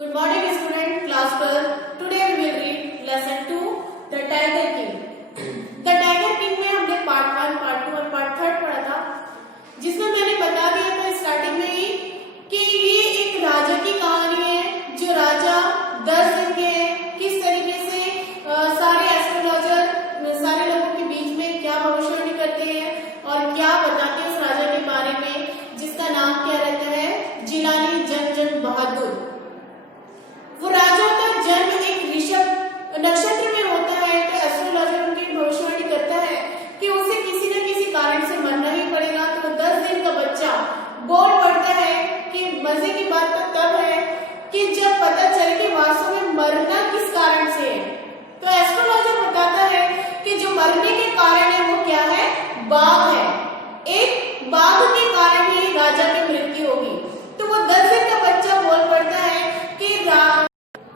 Good morning student, class 12. Today we will read lesson 2, The Tiger King. The Tiger King में हमने part 1, part 2 और part 3 पढ़ा था, जिसमें मैंने बता दिया था स्टार्टिंग में ही कि ये एक राजा की कहानी है। जो राजा 10 दिन के है, किस तरीके से सारे एस्ट्रोलॉजर सारे लोगों के बीच में क्या भविष्यवाणी करते हैं और क्या बताते हैं उस राजा के बारे में, जिसका नाम क्या रहता है, जिलानी जंग बहादुर। वो राजा का जन्म एक ऋषभ नक्षत्र में होता है। तो एस्ट्रोलॉजर उनकी भविष्यवाणी करता है कि उसे किसी न किसी कारण से मरना ही पड़ेगा। तो 10 दिन का बच्चा बोल पड़ता है कि मजे की बात तो तब है कि जब पता चले कि वास्तव में मरना किस कारण से है। तो एस्ट्रोलॉजर बताता है कि जो मरने के कारण है वो क्या है, बाघ है। एक बाघ के कारण ही राजा की मृत्यु होगी। तो वो 10 दिन का बच्चा बोल पड़ता है कि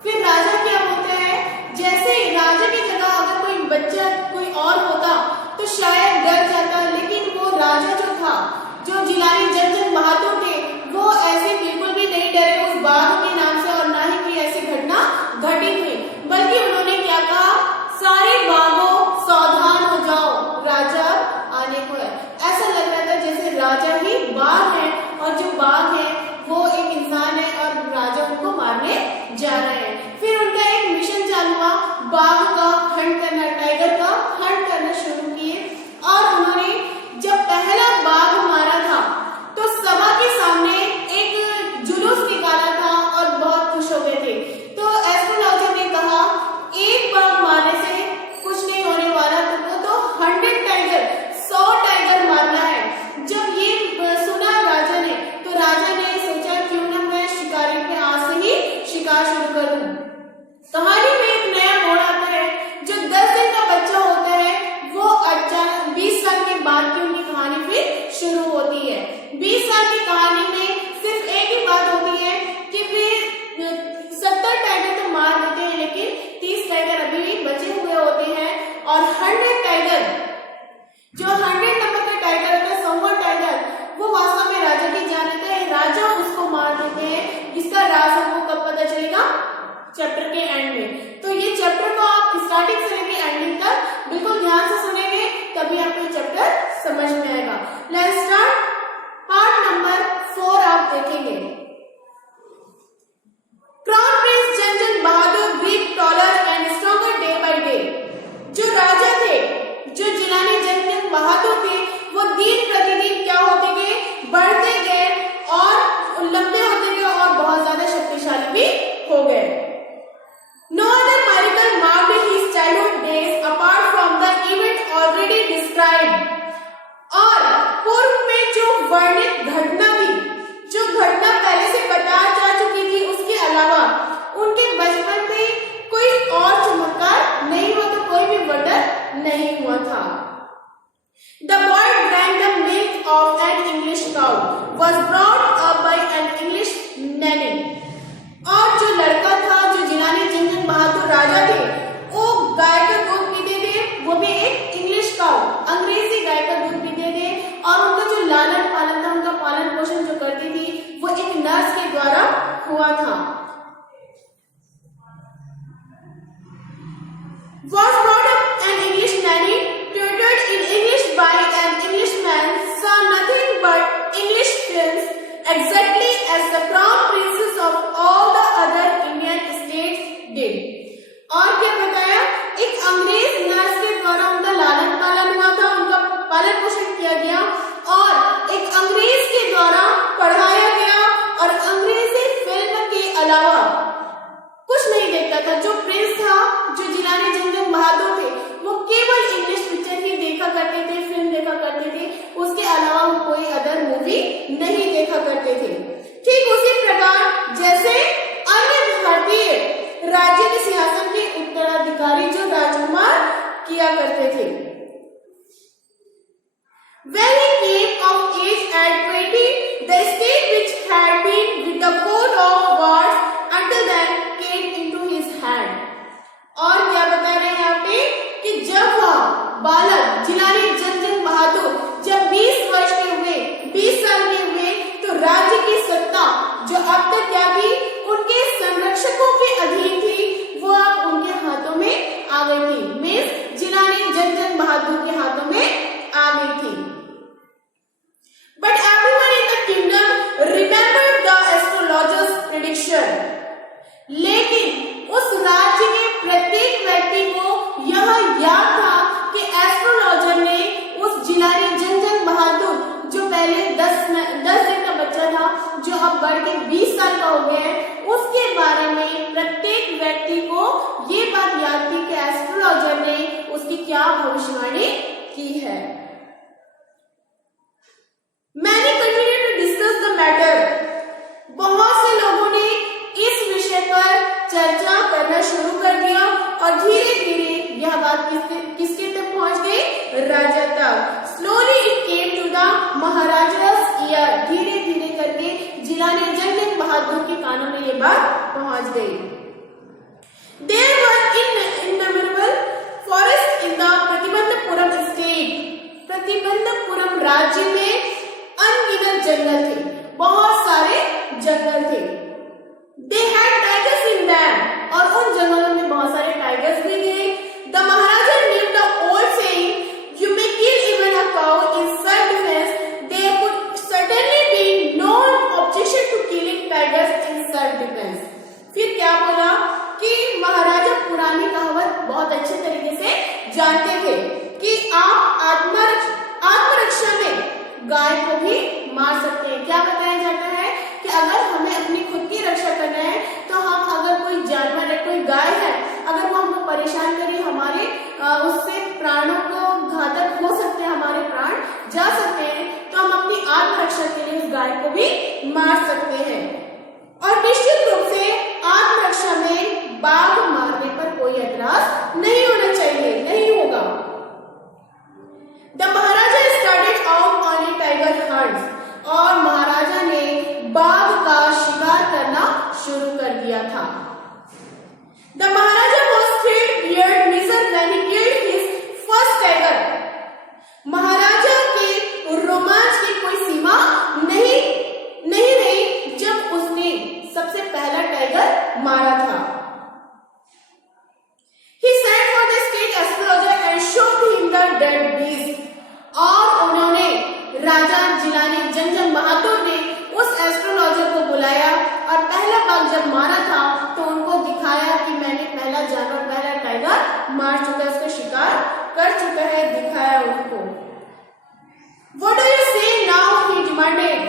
फिर राजा क्या होता है, जैसे राजा की जगह अगर कोई बच्चा कोई और होता तो शायद डर जाता, लेकिन वो राजा जो था, जो जिलानी जंग बहादुर थे, वो ऐसे बिल्कुल भी नहीं डरे उस बाघ के नाम से और ना ही कोई ऐसी घटना घटित हुई। बल्कि उन्होंने क्या कहा, सारे बाघों सावधान हो जाओ, राजा आने को है। ऐसा लग रहा था जैसे राजा ही बाघ है और जो बाघ है वो एक इंसान है और राजा उनको मारने जा रहे हैं। फिर उनका एक मिशन चालू हुआ, बाघ का हंट करना, टाइगर का हंट करना शुरू किए। और उन्होंने जब पहला बाघ मारा था तो सभा के सामने एक जुलूस निकाला था और बहुत खुश हो गए थे। तो एस्ट्रोलॉजर ने कहा एक बाघ मारने से कुछ नहीं होने वाला, तुमको तो 100 टाइगर 100 टाइगर मारना है। जब ये सुना राजा ने, तो राजा ने सोचा क्यों ना मैं शिकारी पे आज से ही शिकार शुरू कर दूं। कहानी में एक नया मोड़ आता है। जो 10 दिन का बच्चा होता है वो अचानक 20 साल के बाद की उनकी कहानी फिर शुरू होती है। 20 साल की कहानी में सिर्फ एक ही बात होती है कि फिर 70 टाइगर तो मार देते हैं, लेकिन 30 टाइगर अभी भी बचे हुए होते हैं। और 100 टाइगर, जो 100 नंबर का टाइगर होता है, 100वां टाइगर, वो वास्तव में राजा की जान लेता है। राजा उसको मार देते हैं। इसका राज हमको कब पता चलेगा, चैप्टर के एंड में। तो ये चैप्टर को आप स्टार्टिंग से लेकर एंडिंग तक बिल्कुल ध्यान से सुनेंगे, तभी आपको चैप्टर समझ में आएगा। Let's start. पार्ट नंबर 4 आप देखेंगे। Crown prince Jung Bahadur grew taller and stronger day by day. जो राजा थे, जो जिलानी जंग बहादुर थे, वो दिन प्रतिदिन क्या होते गए, बढ़ते गए और लंबे होते गए और बहुत ज्यादा शक्तिशाली भी हो गए। No other miracle marked his childhood days apart from the event already described. और पूर्व में जो वर्णित घटना थी, जो घटना पहले से बता जा चुकी थी, उसके अलावा उनके बचपन में कोई और चमत्कार नहीं हुआ, तो कोई भी वंडर नहीं हुआ था। The boy drank the milk of an English cow, was brought up by an English nanny. और जो लड़का था, जो जिलानी जंग बहादुर राजा थे, वो गाय का दूध पीते थे, वो भी एक इंग्लिश काउ, अंग्रेजी गाय का दूध पीते थे। और उनका जो लालन पालन था, उनका पालन पोषण जो करती थी, वो एक नर्स के द्वारा हुआ था। Was brought up an English nanny, tutored in English by an Englishman, saw nothing but English films, exactly as the crown princes of all the other Indian states did. और क्या बताया, एक अंग्रेज नर्स के द्वारा उनका लालन पालन हुआ था, उनका पालन पोषण किया गया और एक अंग्रेज के द्वारा पढ़ाया गया। और अंग्रेजी फिल्म के अलावा कुछ नहीं देखता था। जो प्रिंस था, जो जिलानी जंग बहादुर थे, वो केवल इंग्लिश पिक्चर ही देखा करते थे, फिल्म देखा करते थे, उसके अलावा वो कोई अदर मूवी नहीं देखा करते थे। ठीक उसी प्रकार जैसे अन्य भारतीय राज्य के सिंहासन के उत्तराधिकारी जो राजकुमार किया करते थे। When he came of age at 20, the state which had been with the coat of wars until then came into his hand. और क्या बता रहे हैं यहाँ पे कि जब वह बालक जिलानी जंग बहादुर जब 20 वर्ष के हुए, 20 साल के हुए, तो राज्य की सत्ता जो अब तक क्या थी, उनके संरक्षण प्रिडिक्शन, लेकिन उस राज्य के प्रत्येक व्यक्ति को यह याद था कि एस्ट्रोलॉजर ने उस जिलानी जंग बहादुर, जो पहले 10 दिन का बच्चा था, जो अब बढ़ के 20 साल का हो गया है, उसके बारे में प्रत्येक व्यक्ति को ये बात याद थी कि एस्ट्रोलॉजर ने उसकी क्या भविष्यवाणी की है। मैंने continue to discuss the matter. बहुत से लोगों ने इस विषय पर चर्चा करना शुरू कर दिया और धीरे धीरे यह बात किसके तक पहुंच गई? राजा तक। Slowly it came to the Maharaja's ear. धीरे धीरे करके जिलानी जंग बहादुर के कानों में ये बात पहुंच गई। There were innumerable forests in the Pratibandapuram state. Pratibandapuram राज्य में अनगिनत जंगल थे, बहुत सारे जंगल थे। They had tigers in them, और उन जंगलों में बहुत सारे टाइगर्स भी थे। The Maharaja knew the old saying, "You may kill even a cow in self-defense." There would certainly be no objection to killing tigers in self-defense. फिर क्या बोला कि महाराजा पुरानी कहावत बहुत अच्छे तरीके से जानते थे कि आप आत्मरक्षा में गाय को भी मार सकते हैं। क्या बताया जाता है कि अगर हमें अपनी खुद की रक्षा करना है तो हम, अगर कोई जानवर है, कोई गाय है, अगर वो हमको परेशान करे, हमारे उससे प्राणों को घातक हो सकते हैं, हमारे प्राण जा सकते हैं, तो हम अपनी आत्मरक्षा के लिए उस गाय को भी मार सकते हैं। और निश्चित रूप से आत्मरक्षा में बाघ मारने पर कोई ऐतराज नहीं होना चाहिए, नहीं होगा। The Maharaja started out on a tiger hunt, और महाराजा ने बाघ का शिकार करना शुरू कर दिया था। The Maharaja was filled beyond measure when he killed his first tiger. महाराजा के रोमांच की कोई सीमा नहीं रही जब उसने सबसे पहला टाइगर मारा था। He sent for the state astrologer and showed him the dead beast. और उन्होंने राजा जिलानी जंग बहादुर ने उस एस्ट्रोलॉजर को बुलाया और पहला बाघ जब मारा था तो उनको दिखाया कि मैंने पहला जानवर, पहला टाइगर मार चुका है, उसका शिकार कर चुका है, दिखाया उनको। What do you say now? He demanded.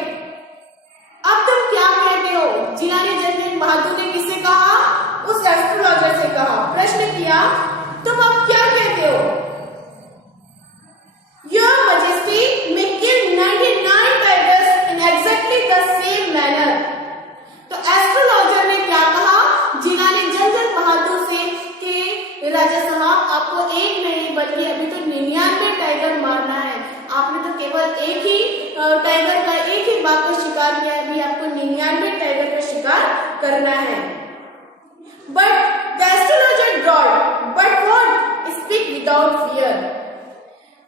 अब तुम क्या कहते हो? जिलानी जंग बहादुर ने किससे कहा? उस एस्ट्रोलॉजर से कहा, प्रश्न किया, तुम अब क्या कहते हो? Your Majesty may kill 99 tigers in exactly the same manner. तो एस्ट्रोलॉजर ने क्या कहा जिलानी जंग बहादुर से कि राजा साहब, आपको एक नहीं बल्कि अभी तो 99 टाइगर मारना है। आपने तो केवल एक ही टाइगर का, एक ही बाघ का शिकार किया है, अभी आपको 99 टाइगर का शिकार करना है। But the astrologer drawled, "But what? Speak without fear."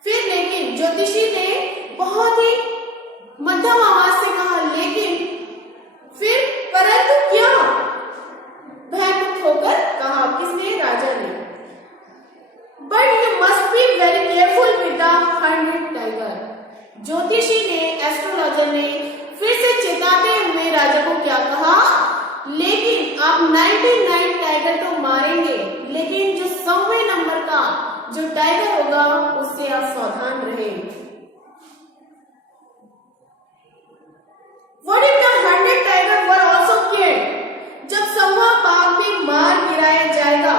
फिर लेकिन ज्योतिषी ने बहुत ही मध्यम आवाज से कहा, लेकिन फिर परंतु क्या? भयमुक्त होकर कहा, किसने? राजा ने। But you must be very careful with the 100 tiger. ज्योतिषी ने, एस्ट्रोलॉजर ने फिर से चेताते हुए राजा को क्या कहा, लेकिन आप 99 टाइगर तो मारेंगे, लेकिन जो 100वें नंबर का जो टाइगर होगा उससे आप सावधान रहें। What if the 100 tiger were also killed? जब 100वां बाघ भी मार गिराया जाएगा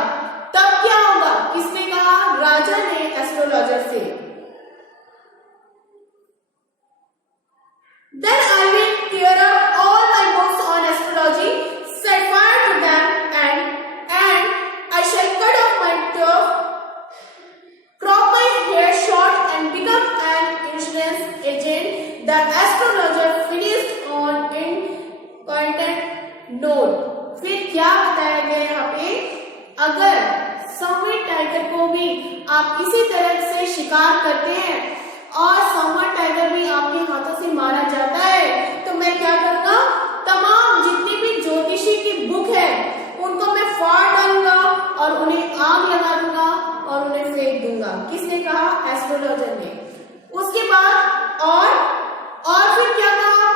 तब क्या होगा? किसने कहा? राजा ने एस्ट्रोलॉजर से। Then I will tear up all my books on astrology, set fire to them, and I shall cut off my turf, crop my hair short, and become an insurance agent. The astrologer finished on important note. फिर क्या बताया गया यहाँ पे? अगर 100वें tiger को भी आप इसी तरह से शिकार करते हैं और 100वां टाइगर भी आपके हाथों से मारा जाता है, तो मैं क्या करूंगा? तमाम जितनी भी ज्योतिषी की बुक है उनको मैं फाड़ डालूंगा और उन्हें आग लगा दूंगा और उन्हें फेंक दूंगा। किसने कहा? एस्ट्रोलॉजर ने। उसके बाद और फिर क्या कहा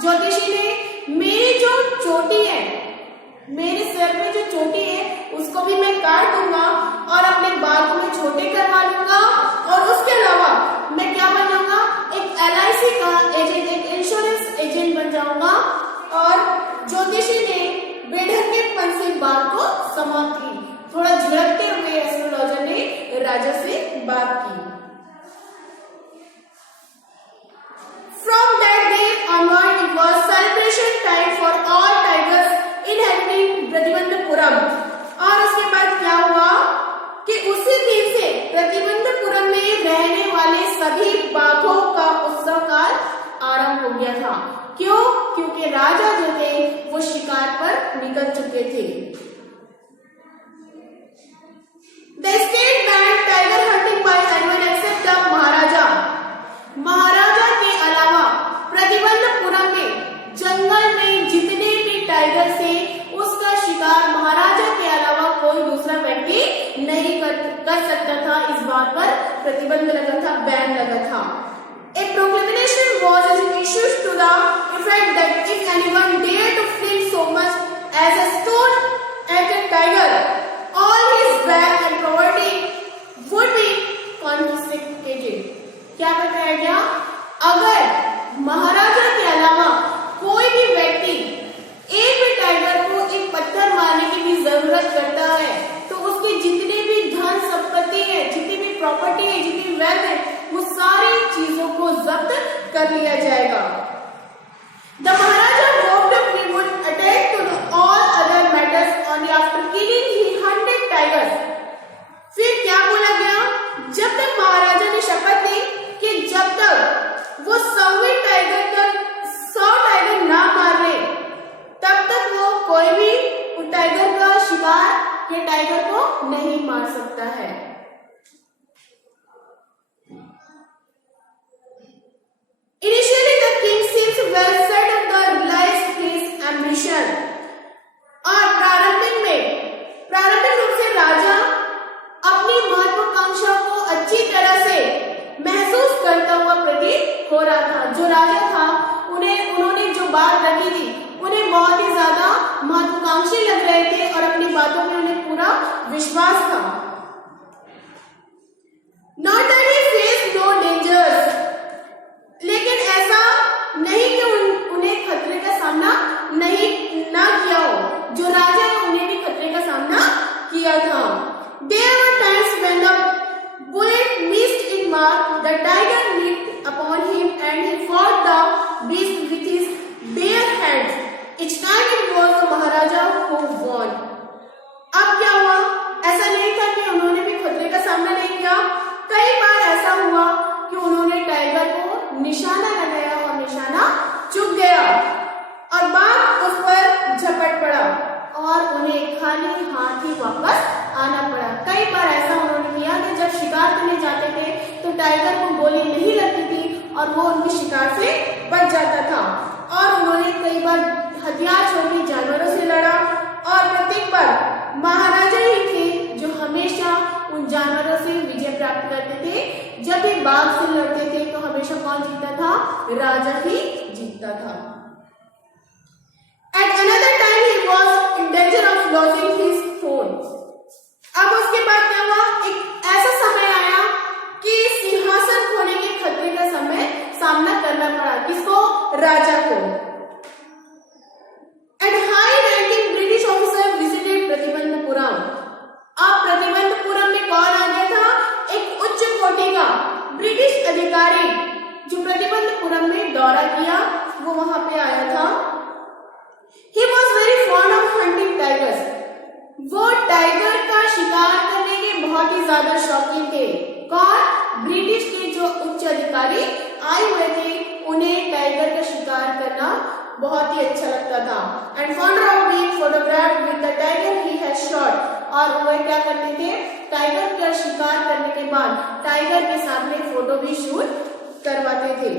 ज्योतिषी ने? मेरी जो चोटी है मेरे सर पे जो चोटी है उसको भी मैं काट दूंगा और अपने बाल को मैं छोटे करवा लूंगा और उसके अलावा मैं क्या बन जाऊंगा, एक LIC का एजेंट, एक इंश्योरेंस एजेंट बन जाऊंगा। और ज्योतिषी ने बेढंगेपन से बात को समाप्त की। थोड़ा झिड़कते हुए एस्ट्रोलॉजर ने राजा से बात की। From that day onward, it was celebration time for all tigers inhabiting Pratibandapuram. और उसके बाद क्या हुआ कि उसी दिन से प्रतिबंधपुरम में रहने वाले सभी बाघों का उत्सव काल आरंभ हो गया था। क्यों? क्योंकि राजा जो थे वो शिकार पर निकल चुके थे। The state banned tiger hunting by anyone except the महाराजा। महाराजा के अलावा प्रतिबंधपुरम में जंगल में जितने भी टाइगर थे उसका शिकार महाराजा के अलावा कोई दूसरा व्यक्ति नहीं कर सकता था। इस बात पर प्रतिबंध लगा था, बैन लगा था। A proclamation was issued to the effect that if anyone dared to fling so much as a stone at a tiger, all his wealth and property would be confiscated। क्या बताया गया? अगर महाराजा के अलावा कोई भी व्यक्ति एक भी टाइगर को एक पत्थर मारने की भी जरूरत करता है तो उसकी जितने भी धन संपत्ति है, जितनी भी प्रॉपर्टी है, जितनी वेल्थ है, वो सारी चीजों को जब्त कर लिया जाएगा। The Maharaja hoped he would attend to all other matters only after killing the 100 tigers। फिर क्या बोला गया? जब तक महाराजा ने शपथ ली कि जब तक वो 100 टाइगर ना मार ले तब तक वो कोई भी टाइगर का शिकार या टाइगर को नहीं मार सकता है। Initially the king seems well set up to realize his ambition। और प्रारंभिक रूप से राजा अपनी महत्वाकांक्षा को अच्छी तरह से महसूस करता हुआ प्रतीत हो रहा था। जो राजा था उन्होंने जो बात रखी थी उन्हें बहुत ही ज्यादा महत्वाकांक्षी लग रहे थे और अपनी बातों में उन्हें पूरा विश्वास था। Not that he faced no dangers, लेकिन ऐसा नहीं कि उन्हें खतरे का सामना ना किया हो। जो राजा है उन्हें भी खतरे का सामना किया था। There were times when the bullet missed its mark, the tiger leaped upon him and he fought the beast with his bare hands। Each time it was the Maharaja who won। अब क्या हुआ? ऐसा नहीं था कि उन्होंने भी खतरे का सामना नहीं किया। कई बार ऐसा हुआ कि उन्होंने टाइगर को निशाना लगाया और निशाना चूक गया और बाघ उस पर झपट पड़ा और उन्हें खाली हाथ ही वापस आना पड़ा। कई बार ऐसा उन्होंने किया कि जब शिकार करने जाते थे तो टाइगर को गोली नहीं लगती थी और वो उनके शिकार से बच जाता था। और उन्होंने कई बार हथियार छोड़कर जानवरों से लड़ा और प्रत्येक बार महाराजा ही थे जो हमेशा उन जानवरों से विजय प्राप्त करते थे। जब भी बाघ से लड़ते थे तो हमेशा कौन जीतता था? राजा ही जीतता था। At another time he was in danger of losing his throne। अब उसके बाद क्या हुआ? एक ऐसा समय आया कि सिंहासन खोने के खतरे का सामना करना पड़ा। किसको? राजा को। And high-ranking British officer visited Pratibandapuram. अब प्रतिबंधपुरम में कौन आ गया था? एक उच्च कोटि का ब्रिटिश अधिकारी जो प्रतिबंधपुरम में दौरा किया वो वहां पे आया था। He was very fond of hunting tigers। वो टाइगर का शिकार करने के बहुत ही ज्यादा शौकीन थे। कौन? ब्रिटिश के जो उच्च अधिकारी आए हुए थे उन्हें टाइगर का शिकार करना बहुत ही अच्छा लगता था। And fonder of being photographed with the tiger he has shot। और वो क्या करते थे? टाइगर का शिकार करने के बाद टाइगर के सामने फोटो भी शूट करवाते थे।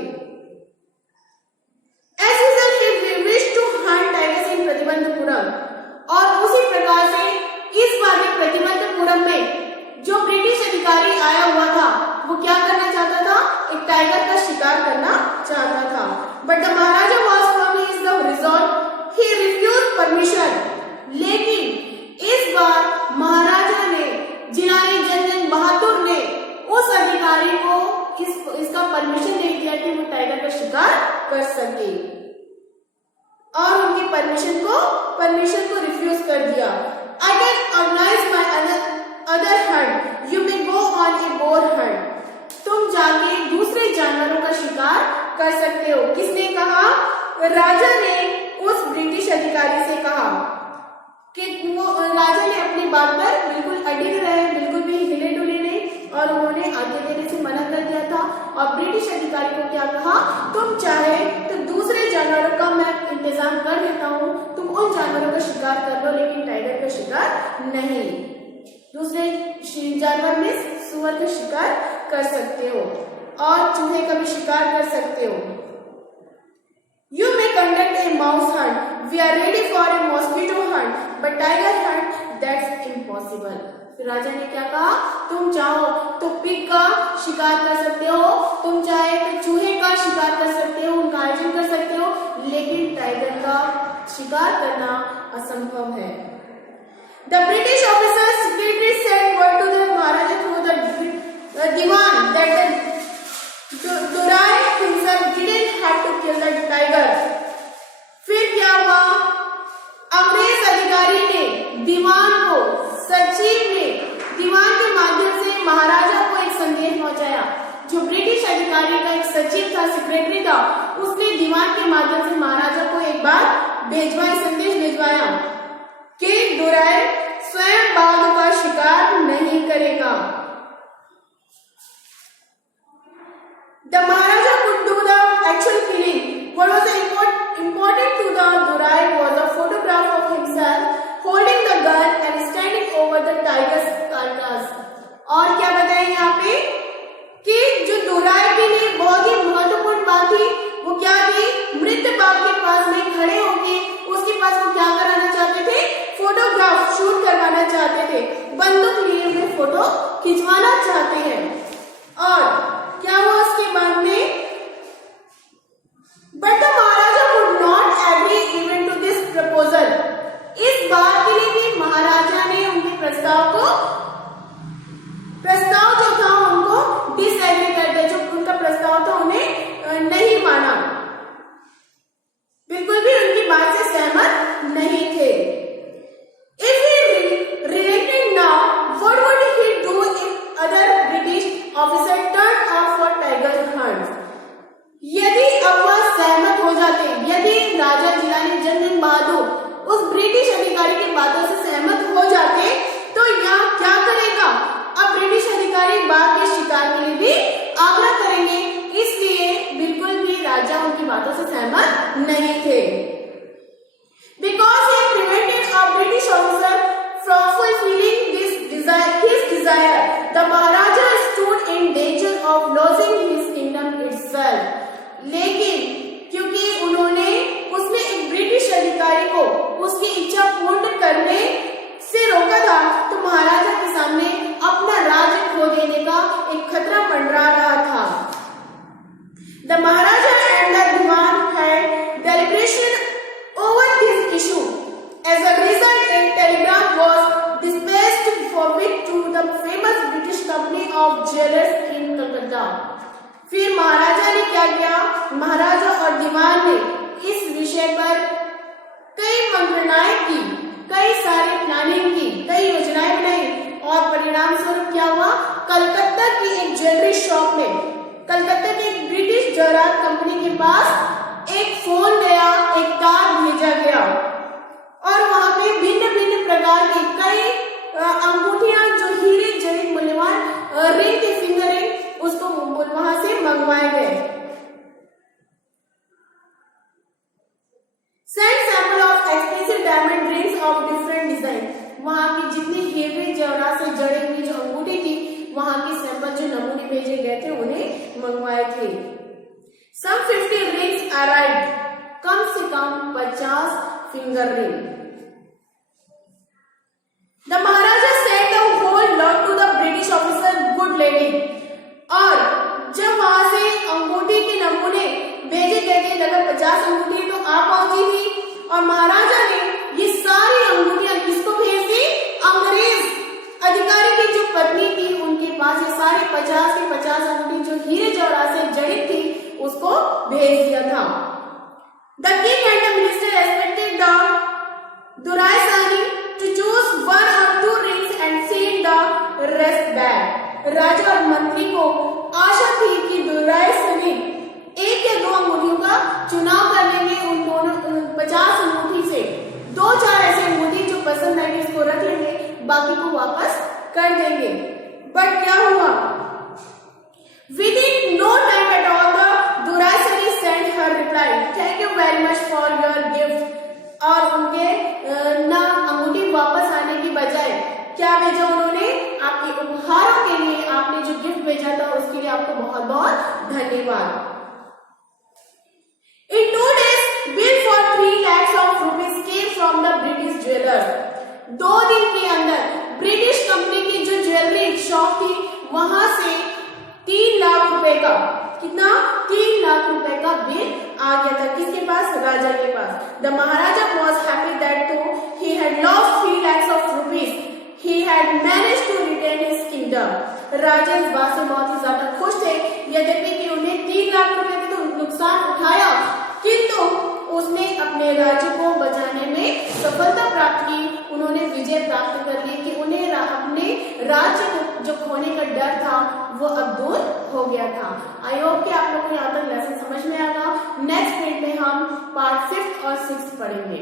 As usual he wished to hunt tigers in Pratibandapuram. और उसी प्रकार से इस बार प्रतिबंधपुरम में जो ब्रिटिश अधिकारी आया हुआ था वो क्या करना चाहता था? एक टाइगर का शिकार करना चाहता था। But the maharaja was firm in his resolve। He refused permission। Refuse कर दिया। I can organise my other hunt, you may go on a boar hunt. तुम जाके दूसरे जानवरों का शिकार कर सकते हो। किसने कहा? राजा ने उस ब्रिटिश अधिकारी से कहा कि वो राजा ने अपनी बात पर बिल्कुल अडिग रहे, बिल्कुल भी हिले डुले नहीं और उन्होंने आज्ञा देने से मना कर दिया था। और ब्रिटिश अधिकारी को क्या कहा? तुम चाहे तो दूसरे जानवरों का मैं इंतजाम कर देता हूँ, तुम उन जानवरों का शिकार कर लो, लेकिन टाइगर का शिकार नहीं। दूसरे जानवर में सुअर का शिकार कर सकते हो और चूहे का भी शिकार कर सकते हो। You may conduct a mouse hunt. We are ready for a mosquito hunt, but tiger hunt, that's impossible. फिर राजा ने क्या कहा? तुम चाहो तो पिग का शिकार कर सकते हो, तुम चाहे तो चूहे का शिकार कर सकते हो, उनका आयोजन कर सकते हो, लेकिन टाइगर का शिकार करना असंभव है। The British officers secretly sent word to the Maharaja through the Diwan that the Durai himself didn't have to kill the tiger. फिर क्या हुआ? अंग्रेज अधिकारी ने दीवान को, सचिव ने दीवान के माध्यम से महाराजा को एक संदेश पहुंचाया। जो ब्रिटिश अधिकारी का एक सचिव था, सेक्रेटरी था, उसने दीवान के माध्यम से महाराजा को एक बार संदेश भिजवाया कि दुराय स्वयं बाघ का शिकार नहीं करेगा। The Maharaja could do the actual killing. What was important to the Durai was a photograph of himself holding the gun and standing over the tiger's carcass. और क्या बताया यहाँ पे कि जो दुराई के लिए बहुत ही महत्वपूर्ण बात थी वो क्या थी? मृत बाघ के पास में खड़े होके उसके पास वो क्या कराना चाहते थे? फोटोग्राफ शूट करवाना चाहते थे, बंदूक लिए हुए फोटो खिंचवाना चाहते हैं। और क्या हुआ उसके बाद में? But the Maharaja would not agree even to this proposal. इस बात के लिए भी महाराजा ने उनके प्रस्ताव जो था उनको डिसएग्री कर दिया। जो उनका प्रस्ताव था उन्हें नहीं माना, बिल्कुल भी उनकी बात से सहमत नहीं थे। If he reacted now, what would he do if other British officer turned up for tiger hunt? यदि अब वह सहमत हो जाते, यदि राजा जिलानी जनरल बहादुर उस ब्रिटिश अधिकारी की बातों से सहमत हो जाते तो यहाँ क्या करेगा? अब ब्रिटिश अधिकारी बाघ के शिकार के लिए भी आग्रह करेंगे, इसलिए बिल्कुल भी राजा उनकी बातों से सहमत नहीं थे। Because he prevented a British officer from fulfilling his desire, the Maharaja stood in danger of losing his kingdom itself. लेकिन क्योंकि उसने एक ब्रिटिश अधिकारी को उसकी इच्छा पूर्ण करने से रोका था, तो महाराजा के सामने अपना राज्य खो देने का एक खतरा मंडरा रहा था। The Maharaja and the Diwan had deliberation over this issue. As a result, a telegram was dispatched forward to the famous British Company of Jewelers in Calcutta. फिर महाराजा ने क्या किया? महाराजा और दीवान ने इस विषय पर कई मंत्रणाएं की, कई सारी प्लानिंग की, कई योजनाएं बनाई और परिणाम स्वरूप क्या हुआ? कलकत्ता की एक ज्वेलरी शॉप में, कलकत्ता की एक ब्रिटिश जवाहरात कंपनी के पास एक फोन गया, एक तार भेजा गया और वहां पे भिन्न भिन्न प्रकार की कई अंगूठियां जो हीरे जड़ित मूल्यवान रिंग थी, फिंगर रिंग, उसको वहां से मंगवाए गए। Send sample of expensive diamond rings of different design. वहां की जितनी हीरे जवाहरात से जड़ी हुई जो अंगूठी थी, वहां की सैंपल जो नमूने भेजे गए थे उन्हें मंगवाए थे। Some 50 rings arrived. कम से कम 50 finger ring. The Maharaja sent the whole lot to the British officer, good lady. और जब वहां से अंगूठी के नमूने भेजे गए थे, लगभग 50 अंगूठी तो आ पहुंची थी और महाराजा ने ये सारी अंगूठियां किसको भेज दी? अंग्रेज अधिकारी की जो पत्नी थी उनके पास ये सारे 50 के 50 अंगूठी जो हीरे जवाहरात से जड़ित थी उसको भेज दिया था। The king and the minister expected the Durai Sani progressed bad. राजा और मंत्री को आशा थी कि दुर्रायसनी एक या दो अंगूठियों का चुनाव कर लेंगे। उन दोनों 50 अंगूठी से 2-4 ऐसे अंगूठी जो पसंद आएंगे इसको रख लेंगे, बाकी को वापस कर देंगे। बट क्या हुआ? Within no time at all, the Durasani sent her reply, "Thank you very much for your gift." और उनके ना अंगूठी वापस आने की बजाय क्या भेजा उन्होंने? आपके उपहारों के लिए, आपने जो गिफ्ट भेजा था उसके लिए आपको बहुत बहुत धन्यवाद। In 2 days, bill for 3 lakhs of rupees came from the British jewelers. 2 दिन के अंदर ब्रिटिश कंपनी की जो ज्वेलरी शॉप थी वहां से 3 लाख रुपए का, कितना? 3 लाख रुपए का बिल आ गया था। किसके पास? राजा के पास। The Maharaja was happy that तो he had lost 3 lakhs of rupees, he had managed to retain his kingdom. राजा इस बात से बहुत ही ज्यादा खुश थे, यद्यपि कि उन्हें 3 लाख रुपए का तो नुकसान उठाया, किंतु उसने अपने राज्य को बचाने में सफलता प्राप्त की। उन्होंने विजय प्राप्त कर ली कि उन्हें अपने राज्य को जो खोने का डर था वो अब दूर हो गया था। आई होप कि आप लोग को यहाँ तक लेसन समझ में आएगा। नेक्स्ट पीरियड में हम पार्ट 5 और 6 पढ़ेंगे।